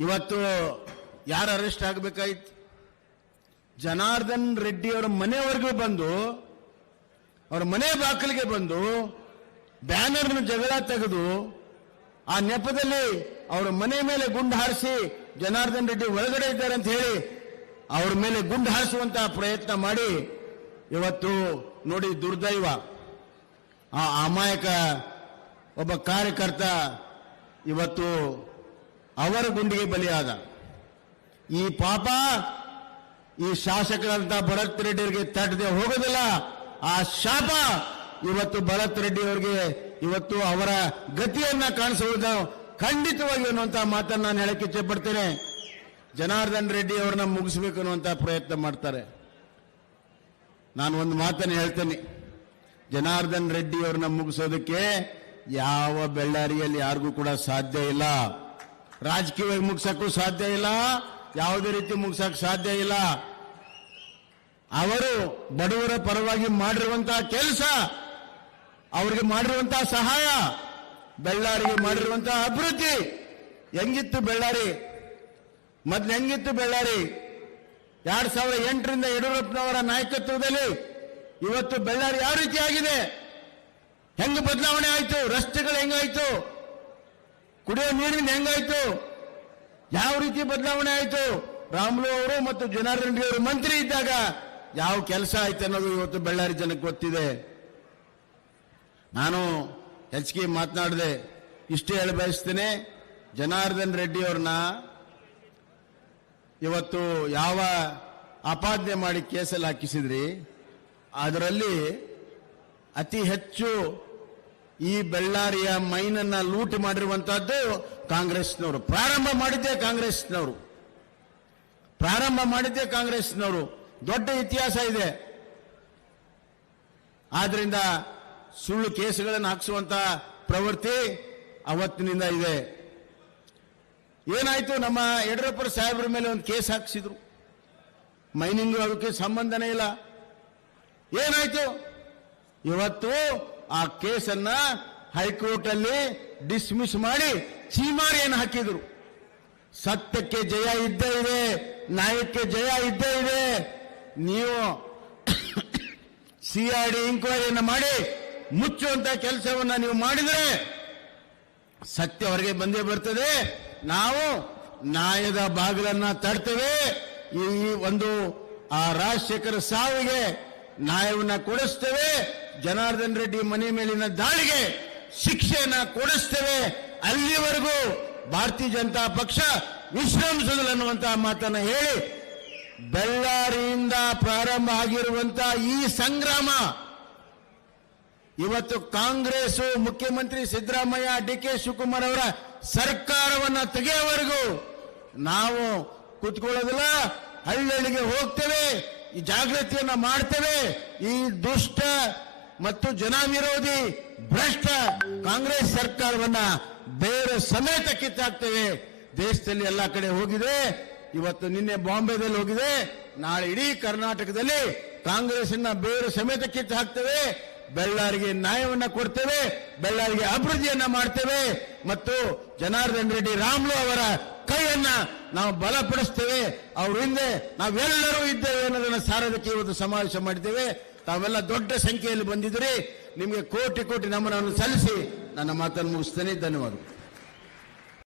ಇವತ್ತು ಯಾರು ಅರೆಸ್ಟ್ ಆಗಬೇಕಾಯ್ತು? ಜನಾರ್ದನ್ ರೆಡ್ಡಿ ಅವರ ಮನೆಯವರೆಗೂ ಬಂದು, ಅವರ ಮನೆ ಬಾಗಿಲಿಗೆ ಬಂದು ಬ್ಯಾನರ್ನ ಜಗಳ ತೆಗೆದು ಆ ನೆಪದಲ್ಲಿ ಅವರ ಮನೆ ಮೇಲೆ ಗುಂಡು ಹಾರಿಸಿ ಜನಾರ್ದನ್ ರೆಡ್ಡಿ ಒಳಗಡೆ ಇದ್ದಾರೆ ಅಂತ ಹೇಳಿ ಅವರ ಮೇಲೆ ಗುಂಡು ಹಾರಿಸುವಂತಹ ಪ್ರಯತ್ನ ಮಾಡಿ ಇವತ್ತು ನೋಡಿ ದುರ್ದೈವ, ಆ ಅಮಾಯಕ ಒಬ್ಬ ಕಾರ್ಯಕರ್ತ ಇವತ್ತು ಅವರ ಗುಂಡಿಗೆ ಬಲಿಯಾದ. ಈ ಪಾಪ ಈ ಶಾಸಕರಂತ ಭರತ್ ರೆಡ್ಡಿ ಅವರಿಗೆ ತಟ್ಟದೆ ಹೋಗೋದಿಲ್ಲ. ಆ ಶಾಪ ಇವತ್ತು ಭರತ್ ರೆಡ್ಡಿ ಅವರಿಗೆ ಇವತ್ತು ಅವರ ಗತಿಯನ್ನ ಕಾಣಿಸುವುದು ಖಂಡಿತವಾಗಿ ಅನ್ನುವಂತಹ ಮಾತನ್ನು ನಾನು ಹೇಳಕ್ಕೆ ಇಚ್ಛೆ ಪಡ್ತೇನೆ. ಜನಾರ್ದನ್ ರೆಡ್ಡಿ ಅವರನ್ನ ಮುಗಿಸಬೇಕು ಅನ್ನುವಂತಹ ಪ್ರಯತ್ನ ಮಾಡ್ತಾರೆ. ನಾನು ಒಂದು ಮಾತನ್ನು ಹೇಳ್ತೇನೆ, ಜನಾರ್ದನ್ ರೆಡ್ಡಿ ಅವರನ್ನ ಮುಗಿಸೋದಕ್ಕೆ ಯಾವ ಬೆಳ್ಳಾರಿಯಲ್ಲಿ ಯಾರಿಗೂ ಕೂಡ ಸಾಧ್ಯ ಇಲ್ಲ. ರಾಜಕೀಯವಾಗಿ ಮುಗಿಸಕ್ಕೂ ಸಾಧ್ಯ ಇಲ್ಲ, ಯಾವುದೇ ರೀತಿ ಮುಗಿಸಕ್ಕೆ ಸಾಧ್ಯ ಇಲ್ಲ. ಅವರು ಬಡವರ ಪರವಾಗಿ ಮಾಡಿರುವಂತಹ ಕೆಲಸ, ಅವರಿಗೆ ಮಾಡಿರುವಂತಹ ಸಹಾಯ, ಬೆಳ್ಳಾರಿಗೆ ಮಾಡಿರುವಂತಹ ಅಭಿವೃದ್ಧಿ ಹೆಂಗಿತ್ತು ಬೆಳ್ಳಾರಿ? ಮೊದಲು ಹೆಂಗಿತ್ತು ಬೆಳ್ಳಾರಿ? 2008ರಿಂದ ಯಡಿಯೂರಪ್ಪನವರ ನಾಯಕತ್ವದಲ್ಲಿ ಇವತ್ತು ಬೆಳ್ಳಾರಿ ಯಾವ ರೀತಿ ಆಗಿದೆ? ಹೆಂಗ ಬದಲಾವಣೆ ಆಯ್ತು? ರಸ್ತೆಗಳು ಹೆಂಗಾಯ್ತು? ಕುಡಿಯೋ ನೀರಿನ ಹೆಂಗಾಯ್ತು? ಯಾವ ರೀತಿ ಬದಲಾವಣೆ ಆಯ್ತು? ರಾಮುಲು ಅವರು ಮತ್ತು ಜನಾರ್ದನ್ ರೆಡ್ಡಿ ಅವರು ಮಂತ್ರಿ ಇದ್ದಾಗ ಯಾವ ಕೆಲಸ ಆಯ್ತು ಅನ್ನೋದು ಇವತ್ತು ಬೆಳ್ಳಾರಿ ಜನಕ್ಕೆ ಗೊತ್ತಿದೆ. ನಾನು ಹೆಚ್ಚಿಗೆ ಮಾತನಾಡದೆ ಇಷ್ಟೇ ಹೇಳ ಬಯಸ್ತೇನೆ, ಜನಾರ್ದನ್ ರೆಡ್ಡಿ ಅವ್ರನ್ನ ಇವತ್ತು ಯಾವ ಆಪಾದನೆ ಮಾಡಿ ಕೇಸಲ್ಲಿ ಹಾಕಿಸಿದ್ರಿ, ಅದರಲ್ಲಿ ಅತಿ ಹೆಚ್ಚು ಈ ಬೆಳ್ಳಾರಿಯ ಮೈನನ್ನ ಲೂಟಿ ಮಾಡಿರುವಂತಹದ್ದು ಕಾಂಗ್ರೆಸ್ನವರು. ಪ್ರಾರಂಭ ಮಾಡಿದ್ದೇ ಕಾಂಗ್ರೆಸ್ನವರು. ದೊಡ್ಡ ಇತಿಹಾಸ ಇದೆ. ಆದ್ರಿಂದ ಸುಳ್ಳು ಕೇಸುಗಳನ್ನು ಹಾಕಿಸುವಂತಹ ಪ್ರವೃತ್ತಿ ಅವತ್ತಿನಿಂದ ಇದೆ. ಏನಾಯ್ತು? ನಮ್ಮ ಯಡಿಯೂರಪ್ಪ ಸಾಹೇಬ್ರ ಮೇಲೆ ಒಂದು ಕೇಸ್ ಹಾಕಿಸಿದ್ರು, ಮೈನಿಂಗ್ ಅದಕ್ಕೆ ಸಂಬಂಧನೇ ಇಲ್ಲ. ಏನಾಯ್ತು? ಇವತ್ತು ಆ ಕೇಸನ್ನ ಹೈಕೋರ್ಟ್ ಅಲ್ಲಿ ಡಿಸ್ಮಿಸ್ ಮಾಡಿ ಚೀಮಾರಿಯನ್ನು ಹಾಕಿದ್ರು. ಸತ್ಯಕ್ಕೆ ಜಯ ಇದ್ದೇ ಇದೆ, ನ್ಯಾಯಕ್ಕೆ ಜಯ ಇದ್ದೇ ಇದೆ. ನೀವು ಸಿಐಡಿ ಇನ್ಕ್ವೈರಿಯನ್ನು ಮಾಡಿ ಮುಚ್ಚುವಂತ ಕೆಲಸವನ್ನ ನೀವು ಮಾಡಿದ್ರೆ ಸತ್ಯ ಹೊರಗೆ ಬಂದೇ ಬರ್ತದೆ. ನಾವು ನ್ಯಾಯದ ಬಾಗಿಲನ್ನ ತಡ್ತೇವೆ. ಈ ಒಂದು ಆ ರಾಜಶೇಖರ ಸಾವಿಗೆ ನ್ಯಾಯವನ್ನ ಕೊಡಿಸ್ತೇವೆ. ಜನಾರ್ದನ್ ರೆಡ್ಡಿ ಮನೆ ಮೇಲಿನ ದಾಳಿಗೆ ಶಿಕ್ಷೆಯನ್ನ ಕೊಡಿಸ್ತೇವೆ. ಅಲ್ಲಿವರೆಗೂ ಭಾರತೀಯ ಜನತಾ ಪಕ್ಷ ವಿಶ್ರಮಿಸುವುದಿಲ್ಲ ಅನ್ನುವಂತಹ ಮಾತನ್ನ ಹೇಳಿ, ಬೆಳ್ಳಾರಿಯಿಂದ ಪ್ರಾರಂಭ ಆಗಿರುವಂತಹ ಈ ಸಂಗ್ರಾಮ ಇವತ್ತು ಕಾಂಗ್ರೆಸ್ ಮುಖ್ಯಮಂತ್ರಿ ಸಿದ್ದರಾಮಯ್ಯ, ಡಿ.ಕೆ. ಶಿವಕುಮಾರ್ ಅವರ ಸರ್ಕಾರವನ್ನ ತೆಗೆಯುವವರೆಗೂ ನಾವು ಕೂತ್ಕೊಳ್ಳೋದಿಲ್ಲ. ಹಳ್ಳಿಗೆ ಹೋಗ್ತೇವೆ, ಈ ಜಾಗೃತಿಯನ್ನ ಮಾಡ್ತೇವೆ. ಈ ದುಷ್ಟ ಮತ್ತು ಜನವಿರೋಧಿ ಭ್ರಷ್ಟ ಕಾಂಗ್ರೆಸ್ ಸರ್ಕಾರವನ್ನ ಬೇರೆ ಸಮೇತ ಕಿತ್ತಾಕ್ತೇವೆ. ದೇಶದಲ್ಲಿ ಎಲ್ಲ ಕಡೆ ಹೋಗಿದೆ. ಇವತ್ತು ನಿನ್ನೆ ಬಾಂಬೆದಲ್ಲಿ ಹೋಗಿದೆ. ನಾಳೆ ಇಡೀ ಕರ್ನಾಟಕದಲ್ಲಿ ಕಾಂಗ್ರೆಸ್ ಅನ್ನ ಬೇರೆ ಸಮೇತ ಕಿತ್ತು ಹಾಕ್ತೇವೆ. ಬೆಳ್ಳಾರಿಗೆ ನ್ಯಾಯವನ್ನ ಕೊಡ್ತೇವೆ, ಬೆಳ್ಳಾರಿಗೆ ಅಭಿವೃದ್ಧಿಯನ್ನ ಮಾಡ್ತೇವೆ ಮತ್ತು ಜನಾರ್ದನ್ ರೆಡ್ಡಿ, ರಾಮುಲು ಅವರ ಕೈಯನ್ನ ನಾವು ಬಲಪಡಿಸ್ತೇವೆ. ಅವ್ರ ಹಿಂದೆ ನಾವೆಲ್ಲರೂ ಇದ್ದೇವೆ ಅನ್ನೋದನ್ನ ಸಾರೋದಕ್ಕೆ ಇವತ್ತು ಸಮಾವೇಶ ಮಾಡಿದ್ದೇವೆ. ತಾವೆಲ್ಲ ದೊಡ್ಡ ಸಂಖ್ಯೆಯಲ್ಲಿ ಬಂದಿದ್ದೀರಿ. ನಿಮಗೆ ಕೋಟಿ ಕೋಟಿ ನಮನವನ್ನು ಸಲ್ಲಿಸಿ ನನ್ನ ಮಾತನ್ನು ಮುಗಿಸ್ತೇನೆ. ಧನ್ಯವಾದಗಳು.